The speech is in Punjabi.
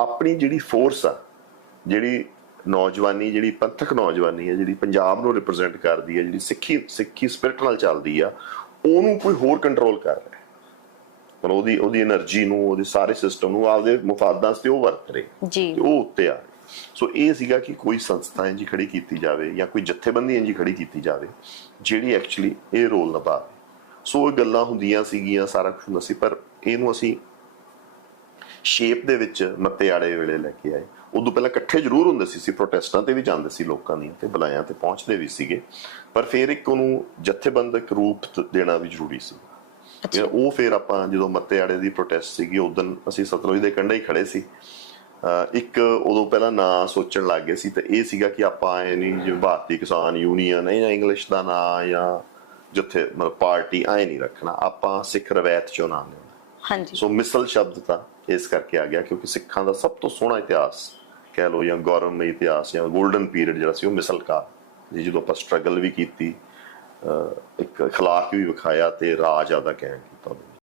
ਆਪਣੀ ਜਿਹੜੀ ਫੋਰਸ ਆ ਜਿਹੜੀ ਨੌਜਵਾਨੀ ਜਿਹੜੀ ਪੰਥਕ ਨੌਜਵਾਨੀ ਹੈ ਜਿਹੜੀ ਪੰਜਾਬ ਨੂੰ ਰਿਪਰੈਜ਼ੈਂਟ ਕਰਦੀ ਹੈ ਜਿਹੜੀ ਸਿੱਖੀ ਸਿੱਖੀ ਸਪਿਰਟ ਨਾਲ ਚੱਲਦੀ ਆ ਉਹਨੂੰ ਕੋਈ ਹੋਰ ਕੰਟਰੋਲ ਕਰ ਰਿਹਾ ਪਰ ਉਹਦੀ ਉਹਦੀ એનર્ਜੀ ਨੂੰ ਉਹਦੇ ਸਾਰੇ ਸਿਸਟਮ ਨੂੰ ਆਪਦੇ ਮੁਫਾਦਾਂ ਤੇ ਉਹ ਵਰਤ ਰਹੇ ਜੀ। ਉਹ ਉੱਤੇ ਆ ਸੋ ਇਹ ਸੀਗਾ ਕਿ ਕੋਈ ਸੰਸਥਾ ਇੰਜੀ ਖੜੀ ਕੀਤੀ ਜਾਵੇ ਜਾਂ ਕੋਈ ਜਥੇਬੰਦੀ ਇੰਜੀ ਖੜੀ ਕੀਤੀ ਜਾਵੇ ਜਿਹੜੀ ਐਕਚੁਅਲੀ ਇਹ ਰੋਲ ਨਿਭਾਵੇ। ਸੋ ਇਹ ਗੱਲਾਂ ਹੁੰਦੀਆਂ ਸੀਗੀਆਂ ਸਾਰਾ ਕੁਝ ਹੁੰਦਾ ਸੀ ਪਰ ਇਹਨੂੰ ਅਸੀਂ ਸ਼ੇਪ ਦੇ ਵਿੱਚ ਮੱਤੇਆੜੇ ਵੇਲੇ ਲੈ ਕੇ ਆਏ। ਉਦੋਂ ਪਹਿਲਾਂ ਇਕੱਠੇ ਜ਼ਰੂਰ ਹੁੰਦੇ ਸੀ ਸੀ ਪ੍ਰੋਟੈਸਟਾਂ ਤੇ ਵੀ ਜਾਂਦੇ ਸੀ ਲੋਕਾਂ ਦੀਆਂ ਤੇ ਬੁਲਾਇਆਂ ਤੇ ਪਹੁੰਚਦੇ ਵੀ ਸੀਗੇ। ਪਰ ਫਿਰ ਇੱਕ ਉਹਨੂੰ ਜਥੇਬੰਦਕ ਰੂਪ ਦੇਣਾ ਵੀ ਜ਼ਰੂਰੀ ਸੀ। ਤੇ ਉਹ ਫਿਰ ਆਪਾਂ ਜਦੋਂ ਮੱਤੇਆੜੇ ਦੀ ਪ੍ਰੋਟੈਸਟ ਸੀਗੀ ਉਦੋਂ ਅਸੀਂ ਸਤਲੁਜ ਦੇ ਕੰਢੇ ਹੀ ਖੜੇ ਸੀ। ਇੱਕ ਉਦੋਂ ਪਹਿਲਾਂ ਨਾਂ ਸੋਚਣ ਲੱਗ ਗਏ ਸੀ ਤੇ ਇਹ ਸੀਗਾ ਕਿ ਆਪਾਂ ਐ ਨਹੀਂ ਜਿਵੇਂ ਭਾਰਤੀ ਕਿਸਾਨ ਯੂਨੀਅਨ ਹੈ ਜਾਂ ਇੰਗਲਿਸ਼ ਦਾ ਨਾਂ ਜਾਂ ਜਿੱਥੇ ਮਤਲਬ ਪਾਰਟੀ ਐ ਨਹੀਂ ਰੱਖਣਾ। ਆਪਾਂ ਸਿੱਖ ਰਵਾਇਤ ਚੋਂ ਲੈਣਾ ਹਾਂਜੀ। ਸੋ ਮਿਸਲ ਸ਼ਬਦ ਦਾ ਇਸ ਕਰਕੇ ਆ ਗਿਆ ਕਿਉਂਕਿ ਸਿੱਖਾਂ ਦਾ ਸਭ ਤੋਂ ਸੋਹਣਾ ਇਤਿਹਾਸ ਕਹਿ ਲੋ ਜਾਂ ਗੌਰਵਮਈ ਇਤਿਹਾਸ ਜਾਂ 골ਡਨ ਪੀਰੀਅਡ ਜਿਹੜਾ ਸੀ ਉਹ ਮਿਸਲ ਕਾ ਜੀ, ਜਦੋਂ ਆਪਾਂ ਸਟਰਗਲ ਵੀ ਕੀਤੀ ਇੱਕ اخلاق ਵੀ ਵਿਖਾਇਆ ਤੇ ਰਾਜ ਆਦਾ ਕਹਿਣ ਕੀਤਾ